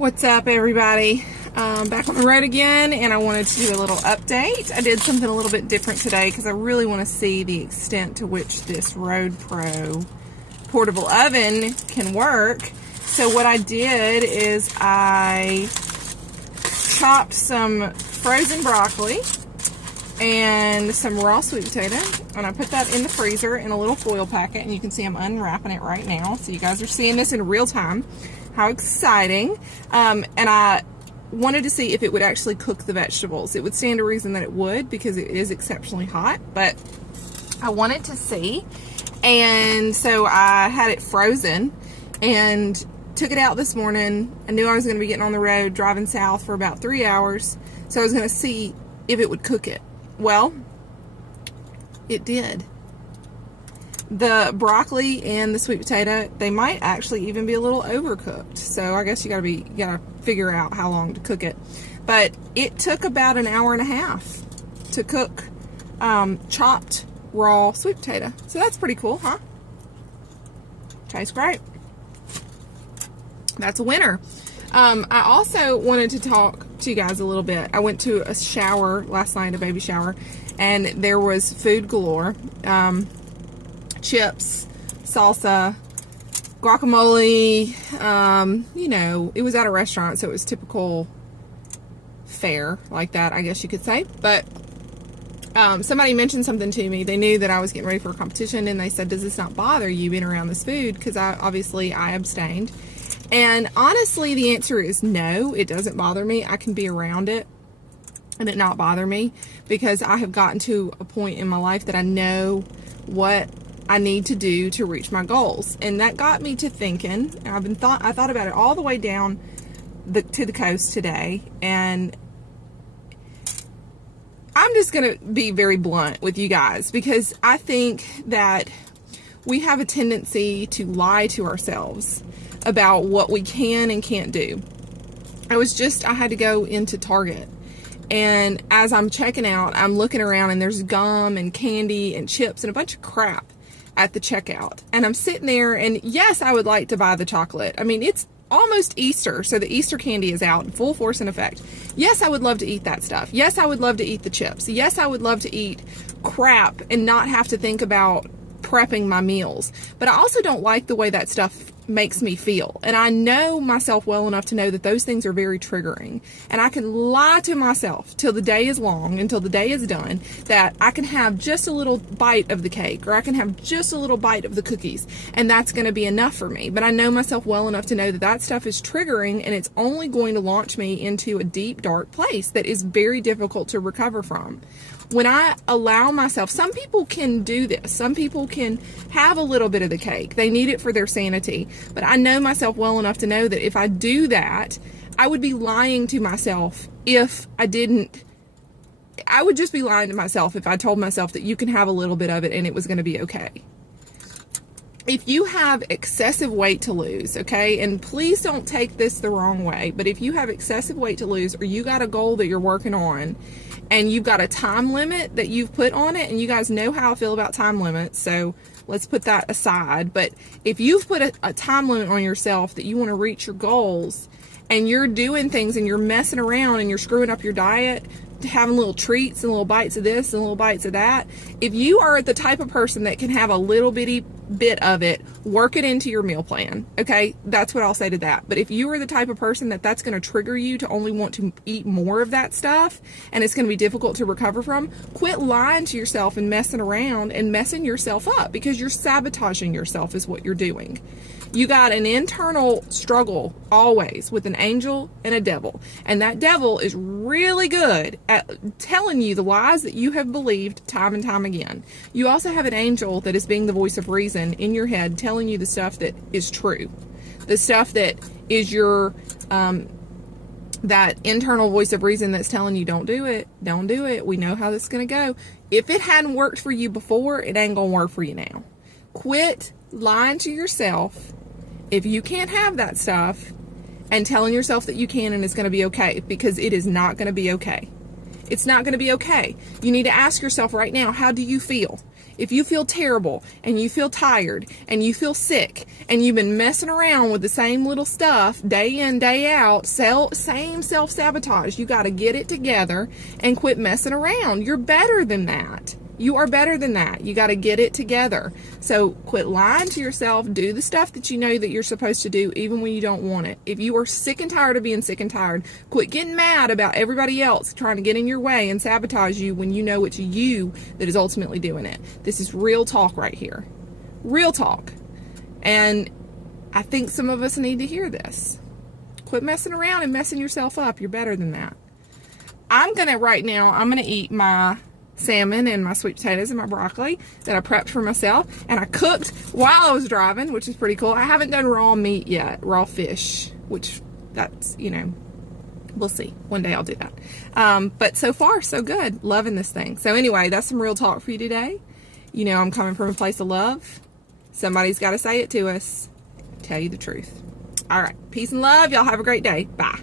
What's up, everybody? Back on the road again, and I wanted to do a little update. I did something a little bit different today because I really want to see the extent to which this RoadPro portable oven can work. So what I did is I chopped some frozen broccoli and some raw sweet potato, and I put that in the freezer in a little foil packet, and you can see I'm unwrapping it right now. So you guys are seeing this in real time. How exciting. And I wanted to see if it would actually cook the vegetables. It would stand to reason that it would because it is exceptionally hot, but I wanted to see. And so I had it frozen and took it out this morning. I knew I was going to be getting on the road driving south for about 3 hours, so I was going to see if it would cook it. Well, it did. The broccoli and the sweet potato, they might actually even be a little overcooked. So I guess you gotta figure out how long to cook it. But it took about an hour and a half to cook chopped raw sweet potato. So that's pretty cool, huh? Tastes great. That's a winner. I also wanted to talk to you guys a little bit. I went to a shower last night, a baby shower, and there was food galore. Chips, salsa, guacamole, you know, it was at a restaurant, so it was typical fare like that, I guess you could say. But somebody mentioned something to me. They knew that I was getting ready for a competition, and they said, does this not bother you being around this food? Because obviously I abstained. And honestly, the answer is no, it doesn't bother me. I can be around it and it not bother me because I have gotten to a point in my life that I know what I need to do to reach my goals. And that got me to thinking. I thought about it all the way down to the coast today, and I'm just gonna be very blunt with you guys because I think that we have a tendency to lie to ourselves about what we can and can't do. I had to go into Target, and as I'm checking out, I'm looking around, and there's gum and candy and chips and a bunch of crap at the checkout. And I'm sitting there, and yes, I would like to buy the chocolate. I mean, it's almost Easter, so the Easter candy is out in full force and effect. Yes, I would love to eat that stuff. Yes, I would love to eat the chips. Yes, I would love to eat crap and not have to think about prepping my meals. But I also don't like the way that stuff makes me feel. And I know myself well enough to know that those things are very triggering. And I can lie to myself till the day is long, until the day is done, that I can have just a little bite of the cake, or I can have just a little bite of the cookies, and that's going to be enough for me. But I know myself well enough to know that that stuff is triggering, and it's only going to launch me into a deep, dark place that is very difficult to recover from. When I allow myself, some people can do this. Some people can have a little bit of the cake. They need it for their sanity. But I know myself well enough to know that if I do that, I would be lying to myself if I didn't. I would just be lying to myself if I told myself that you can have a little bit of it and it was going to be okay. If you have excessive weight to lose, okay, and please don't take this the wrong way, but if you have excessive weight to lose, or you got a goal that you're working on, and you've got a time limit that you've put on it, and you guys know how I feel about time limits, so let's put that aside. But if you've put a time limit on yourself that you want to reach your goals, and you're doing things and you're messing around and you're screwing up your diet, having little treats and little bites of this and little bites of that, if you are the type of person that can have a little bitty bit of it, work it into your meal plan, okay? That's what I'll say to that. But if you are the type of person that's going to trigger you to only want to eat more of that stuff, and it's going to be difficult to recover from, quit lying to yourself and messing around and messing yourself up, because you're sabotaging yourself is what you're doing. You got an internal struggle always with an angel and a devil. And that devil is really good at telling you the lies that you have believed time and time again. You also have an angel that is being the voice of reason in your head, telling you the stuff that is true. The stuff that is your, that internal voice of reason that's telling you, don't do it, don't do it. We know how this is going to go. If it hadn't worked for you before, it ain't going to work for you now. Quit lying to yourself if you can't have that stuff, and telling yourself that you can and it's going to be okay, because it is not going to be okay. It's not going to be okay. You need to ask yourself right now, how do you feel? If you feel terrible and you feel tired and you feel sick and you've been messing around with the same little stuff day in, day out, same self-sabotage, you got to get it together and quit messing around. You're better than that. You are better than that. You got to get it together. So quit lying to yourself. Do the stuff that you know that you're supposed to do even when you don't want it. If you are sick and tired of being sick and tired, quit getting mad about everybody else trying to get in your way and sabotage you when you know it's you that is ultimately doing it. This is real talk right here. Real talk. And I think some of us need to hear this. Quit messing around and messing yourself up. You're better than that. I'm going to eat my salmon and my sweet potatoes and my broccoli that I prepped for myself, and I cooked while I was driving, which is pretty cool. I haven't done raw meat yet, raw fish, which that's, we'll see. One day I'll do that. But so far, so good. Loving this thing. So anyway, that's some real talk for you today. I'm coming from a place of love. Somebody's got to say it to us. Tell you the truth. All right. Peace and love. Y'all have a great day. Bye.